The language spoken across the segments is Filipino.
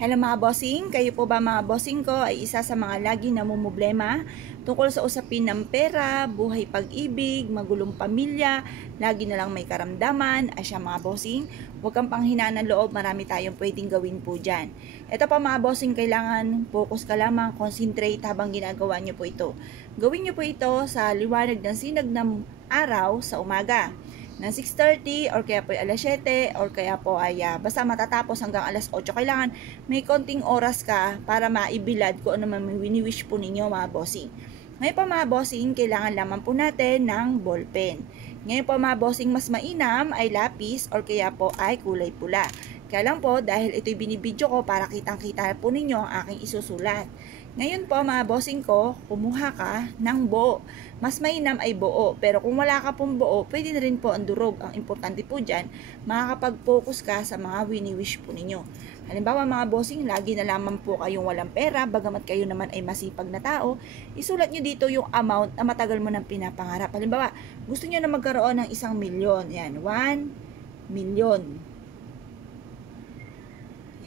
Hello mga bossing, kayo po ba mga bossing ko ay isa sa mga lagi namumblema tungkol sa usapin ng pera, buhay pag-ibig, magulong pamilya, lagi na lang may karamdaman, asya mga bossing, huwag kang panghinaan ng loob, marami tayong pwedeng gawin po dyan. Ito pa mga bossing, kailangan focus ka lamang, concentrate habang ginagawa nyo po ito. Gawin nyo po ito sa liwanag ng sinag ng araw sa umaga ng 6:30 or kaya po ay alas 7 or kaya po ay basta matatapos hanggang alas 8. Kailangan may konting oras ka para maibilad kung ano man may wini-wish po ninyo mga bossing. Ngayon po mga bossing, kailangan lamang po natin ng ballpen. Ngayon po mga bossing, mas mainam ay lapis or kaya po ay kulay pula. Kaya lang po, dahil ito'y binibidyo ko para kitang-kita po ninyo ang aking isusulat. Ngayon po mga bossing ko, kumuha ka ng buo. Mas mainam ay buo, pero kung wala ka pong buo, pwede na rin po ang durog. Ang importante po dyan, makakapag-focus ka sa mga wini-wish po ninyo. Halimbawa mga bossing, lagi na lamang po kayong walang pera, bagamat kayo naman ay masipag na tao, isulat nyo dito yung amount na matagal mo nang pinapangarap. Halimbawa, gusto nyo na magkaroon ng 1 milyon. Yan, 1 milyon.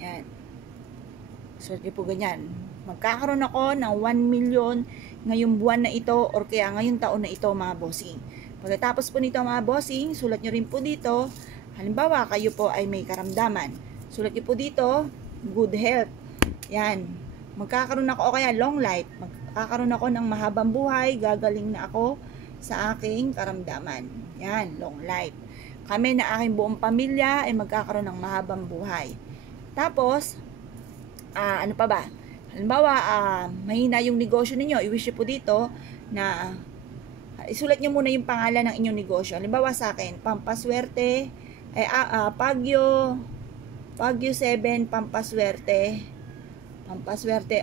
Yan. Sulat nyo po ganyan. Magkakaroon ako ng 1 milyon ngayong buwan na ito or kaya ngayong taon na ito mga bossing. Pagkatapos po nito mga bossing, sulat nyo rin po dito. Halimbawa, kayo po ay may karamdaman. Sulat nyo po dito, good health. Yan. Magkakaroon ako o kaya long life. Magkakaroon ako ng mahabang buhay. Gagaling na ako sa aking karamdaman. Yan, long life. Kami na aking buong pamilya ay magkakaroon ng mahabang buhay. Tapos, ano pa ba? Halimbawa, mahina yung negosyo ninyo, i-wish nyo po dito na isulat nyo muna yung pangalan ng inyong negosyo. Halimbawa sa akin, Pampaswerte, Pagyo 7, Pampaswerte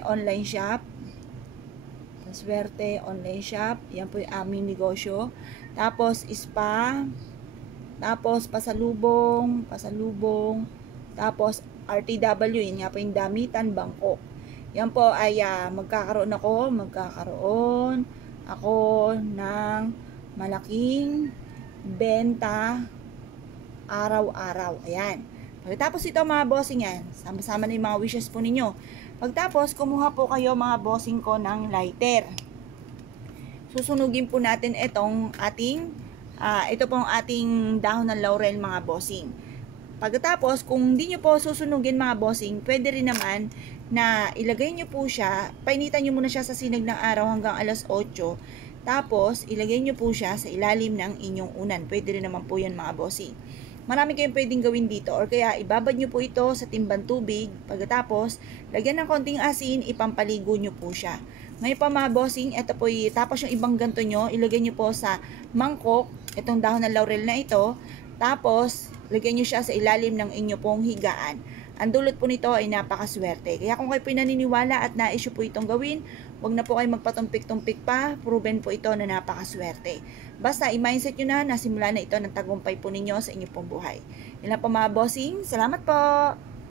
online shop. Pampaswerte online shop. Yan po yung aming negosyo. Tapos, spa. Tapos, pasalubong. Tapos, RTW, yun nga po yung damitan, bangko. Yan po ay magkakaroon ako ng malaking benta araw-araw. Ayan. Pagkatapos ito mga bossing yan, sama-sama na yung mga wishes po ninyo. Pagtapos, kumuha po kayo mga bossing ko ng lighter. Susunugin po natin itong ating, ito pong ating dahon ng laurel mga bossing. Pagkatapos, kung hindi nyo po susunugin mga bossing, pwede rin naman na ilagay nyo po siya, painitan nyo muna siya sa sinag ng araw hanggang alas 8. Tapos, ilagay nyo po siya sa ilalim ng inyong unan. Pwede rin naman po yan mga bossing. Marami kayong pwedeng gawin dito. Or kaya, ibabad nyo po ito sa timbang tubig. Pagkatapos, lagyan ng konting asin, ipampaligo nyo po siya. Ngayon pa mga bossing, ito po, tapos yung ibang ganto nyo, ilagay nyo po sa mangkok, itong dahon ng laurel na ito. Tapos, lagyan nyo siya sa ilalim ng inyo pong higaan. Ang dulot po nito ay napakaswerte. Kaya kung kayo pinaniniwala at nais po itong gawin, huwag na po kayo magpatumpik-tumpik pa. Proven po ito na napakaswerte. Basta i-mindset nyo na simula na ito ng tagumpay po ninyo sa inyong pong buhay. Yan lang po mga bossing. Salamat po!